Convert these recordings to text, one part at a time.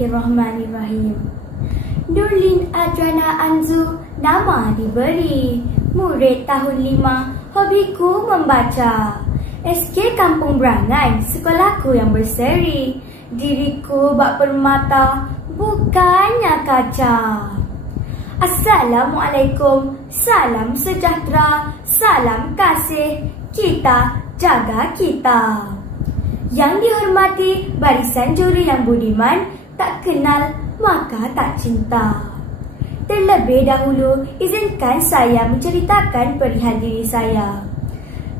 Bismillahirrahmanirrahim. Nurlin Adrana Anzu nama diberi. Murid tahun 5, hobiku membaca. SK Kampung Berangan, sekolahku yang berseri. Diriku bak permata, bukannya kaca. Assalamualaikum, salam sejahtera, salam kasih, kita jaga kita. Yang dihormati barisan juri yang budiman, tak kenal maka tak cinta. Terlebih dahulu, izinkan saya menceritakan perihal diri saya.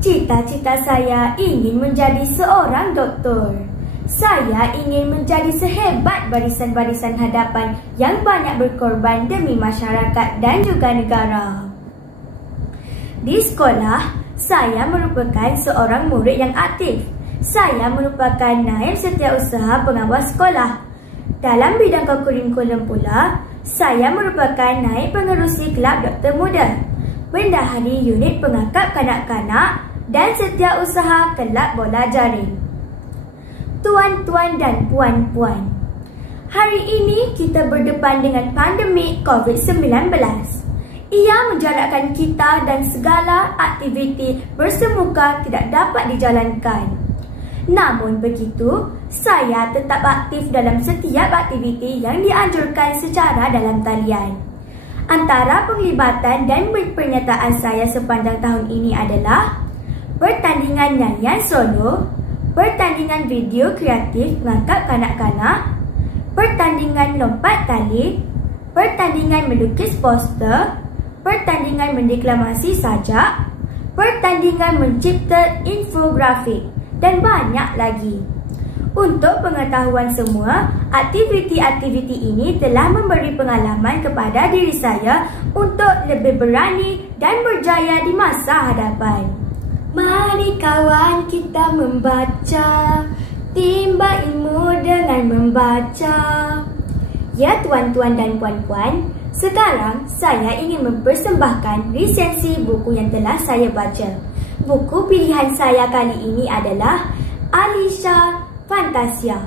Cita-cita saya ingin menjadi seorang doktor. Saya ingin menjadi sehebat barisan-barisan hadapan yang banyak berkorban demi masyarakat dan juga negara. Di sekolah, saya merupakan seorang murid yang aktif. Saya merupakan naib setiausaha pengawas sekolah. Dalam bidang kurikulum pula, saya merupakan naib pengerusi kelab doktor muda, bendahari unit pengangkat kanak-kanak dan setiausaha kelab bola jaring. Tuan-tuan dan puan-puan, hari ini kita berdepan dengan pandemik COVID-19. Ia menjarakkan kita dan segala aktiviti bersemuka tidak dapat dijalankan. Namun begitu, saya tetap aktif dalam setiap aktiviti yang dianjurkan secara dalam talian. Antara penglibatan dan pernyataan saya sepanjang tahun ini adalah pertandingan nyanyian solo, pertandingan video kreatif mengangkat kanak-kanak, pertandingan lompat tali, pertandingan melukis poster, pertandingan mendeklamasi sajak, pertandingan mencipta infografik, dan banyak lagi. Untuk pengetahuan semua, aktiviti-aktiviti ini telah memberi pengalaman kepada diri saya untuk lebih berani dan berjaya di masa hadapan. Mari kawan kita membaca, timba ilmu dengan membaca. Ya tuan-tuan dan puan-puan, sekarang saya ingin mempersembahkan resensi buku yang telah saya baca. Buku pilihan saya kali ini adalah Alisha Fantasia.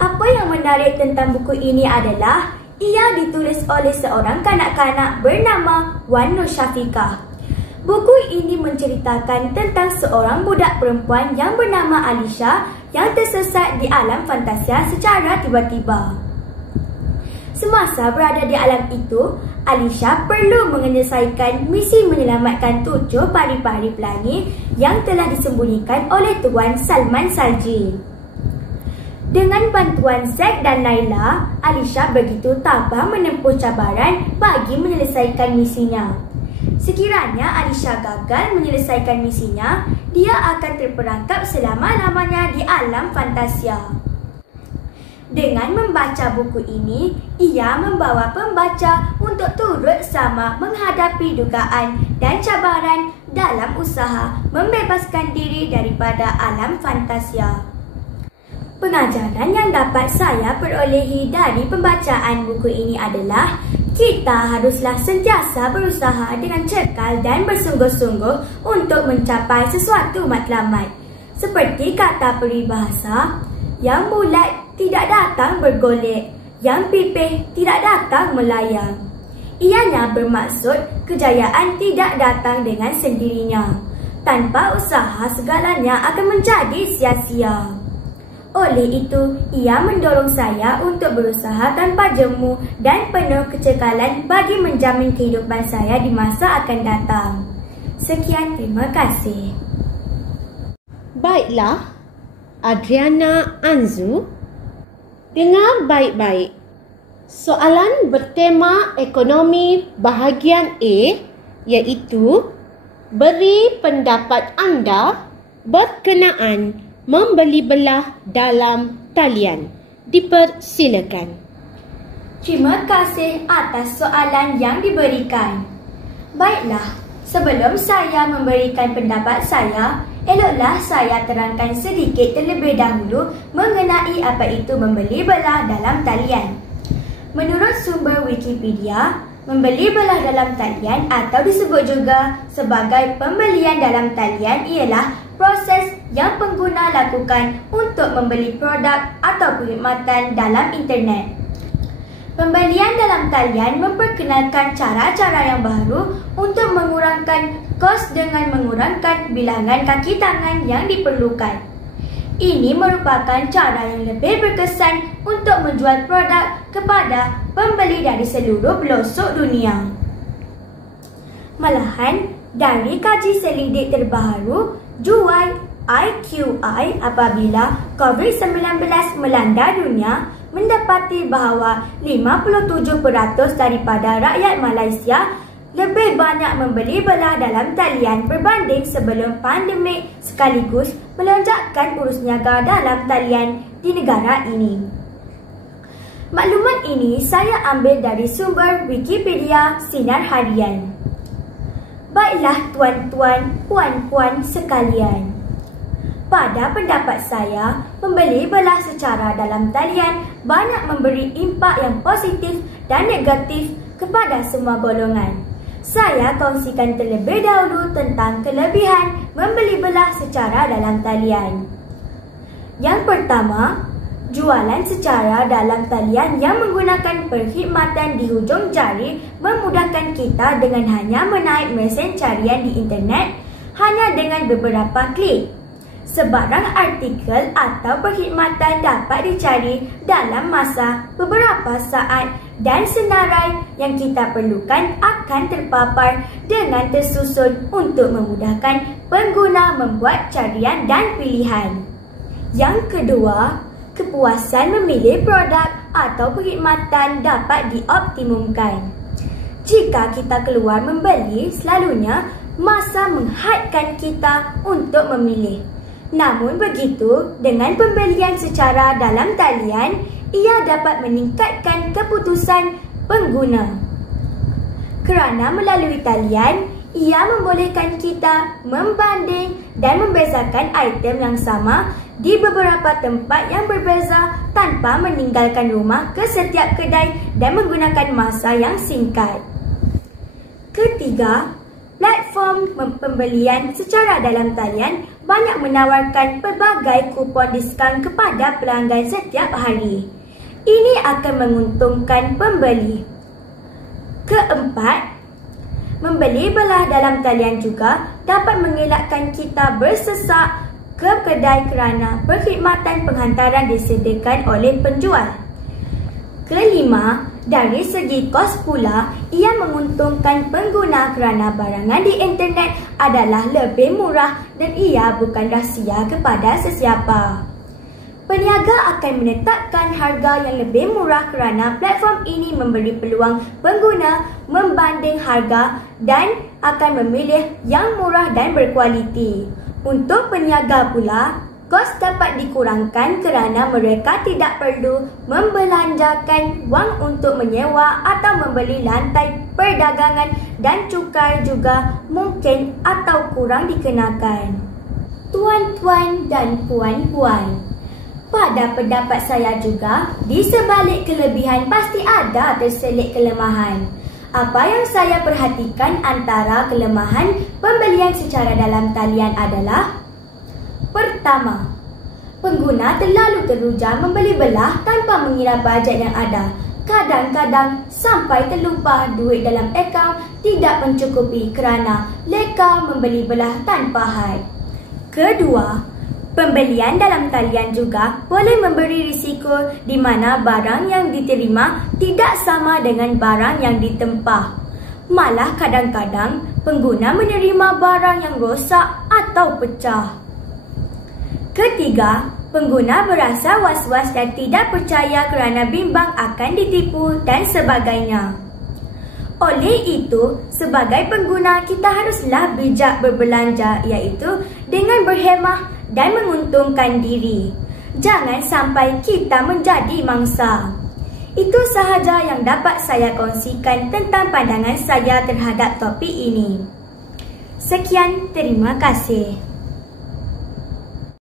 Apa yang menarik tentang buku ini adalah ia ditulis oleh seorang kanak-kanak bernama Wan Nur Syafiqah. Buku ini menceritakan tentang seorang budak perempuan yang bernama Alisha yang tersesat di alam fantasia secara tiba-tiba. Semasa berada di alam itu, Alisha perlu menyelesaikan misi menyelamatkan 7 pari-pari pelangi yang telah disembunyikan oleh Tuan Salman Salji. Dengan bantuan Zack dan Naila, Alisha begitu tabah menempuh cabaran bagi menyelesaikan misinya. Sekiranya Alisha gagal menyelesaikan misinya, dia akan terperangkap selama-lamanya di alam fantasia. Dengan membaca buku ini, ia membawa pembaca untuk turut sama menghadapi dugaan dan cabaran dalam usaha membebaskan diri daripada alam fantasia. Pengajaran yang dapat saya perolehi dari pembacaan buku ini adalah kita haruslah sentiasa berusaha dengan cekal dan bersungguh-sungguh untuk mencapai sesuatu matlamat. Seperti kata peribahasa, yang bulat tidak datang bergolek, yang pipih tidak datang melayang. Ianya bermaksud kejayaan tidak datang dengan sendirinya. Tanpa usaha segalanya akan menjadi sia-sia. Oleh itu, ia mendorong saya untuk berusaha tanpa jemu dan penuh kecekalan bagi menjamin kehidupan saya di masa akan datang. Sekian, terima kasih. Baiklah, Adriana Anzu, dengar baik-baik. Soalan bertema ekonomi bahagian A, iaitu beri pendapat anda berkenaan membeli belah dalam talian. Dipersilakan. Terima kasih atas soalan yang diberikan. Baiklah, sebelum saya memberikan pendapat saya, eloklah saya terangkan sedikit terlebih dahulu mengenai apa itu membeli belah dalam talian. Menurut sumber Wikipedia, Membeli belah dalam talian atau disebut juga sebagai pembelian dalam talian ialah proses yang pengguna lakukan untuk membeli produk atau perkhidmatan dalam internet. Pembelian dalam talian memperkenalkan cara-cara yang baru untuk mengurangkan kos dengan mengurangkan bilangan kaki tangan yang diperlukan. Ini merupakan cara yang lebih berkesan untuk menjual produk kepada pembeli dari seluruh pelosok dunia. Malahan, dari kaji selidik terbaru jual IQI apabila COVID-19 melanda dunia, mendapati bahawa 57% daripada rakyat Malaysia lebih banyak membeli belah dalam talian berbanding sebelum pandemik, sekaligus melonjakkan urus niaga dalam talian di negara ini. Maklumat ini saya ambil dari sumber Wikipedia Sinar Harian. Baiklah tuan-tuan, puan-puan sekalian. Pada pendapat saya, membeli belah secara dalam talian banyak memberi impak yang positif dan negatif kepada semua golongan. Saya kongsikan terlebih dahulu tentang kelebihan membeli belah secara dalam talian. Yang pertama, jualan secara dalam talian yang menggunakan perkhidmatan di hujung jari memudahkan kita dengan hanya menaik mesin carian di internet hanya dengan beberapa klik. Sebarang artikel atau perkhidmatan dapat dicari dalam masa beberapa saat dan senarai yang kita perlukan akan terpapar dengan tersusun untuk memudahkan pengguna membuat carian dan pilihan. Yang kedua, kepuasan memilih produk atau perkhidmatan dapat dioptimumkan. Jika kita keluar membeli, selalunya masa menghadkan kita untuk memilih. Namun begitu, dengan pembelian secara dalam talian, ia dapat meningkatkan keputusan pengguna. Kerana melalui talian, ia membolehkan kita membanding dan membezakan item yang sama di beberapa tempat yang berbeza tanpa meninggalkan rumah ke setiap kedai dan menggunakan masa yang singkat. Ketiga, platform pembelian secara dalam talian banyak menawarkan pelbagai kupon diskaun kepada pelanggan setiap hari. Ini akan menguntungkan pembeli. Keempat, membeli belah dalam talian juga dapat mengelakkan kita bersesak ke kedai kerana perkhidmatan penghantaran disediakan oleh penjual. Kelima, dari segi kos pula, ia menguntungkan pengguna kerana barangan di internet adalah lebih murah dan ia bukan rahsia kepada sesiapa. Peniaga akan menetapkan harga yang lebih murah kerana platform ini memberi peluang pengguna membanding harga dan akan memilih yang murah dan berkualiti. Untuk peniaga pula, kos dapat dikurangkan kerana mereka tidak perlu membelanjakan wang untuk menyewa atau membeli lantai perdagangan dan cukai juga mungkin atau kurang dikenakan. Tuan-tuan dan puan-puan, pada pendapat saya juga, di sebalik kelebihan pasti ada terselit kelemahan. Apa yang saya perhatikan antara kelemahan pembelian secara dalam talian adalah: pertama, pengguna terlalu teruja membeli belah tanpa mengira bajet yang ada. Kadang-kadang sampai terlupa duit dalam akaun tidak mencukupi kerana leka membeli belah tanpa had. Kedua, pembelian dalam talian juga boleh memberi risiko di mana barang yang diterima tidak sama dengan barang yang ditempah. Malah kadang-kadang pengguna menerima barang yang rosak atau pecah. Ketiga, pengguna berasa was-was dan tidak percaya kerana bimbang akan ditipu dan sebagainya. Oleh itu, sebagai pengguna kita haruslah bijak berbelanja, iaitu dengan berhemah dan menguntungkan diri. Jangan sampai kita menjadi mangsa. Itu sahaja yang dapat saya kongsikan tentang pandangan saya terhadap topik ini. Sekian, terima kasih.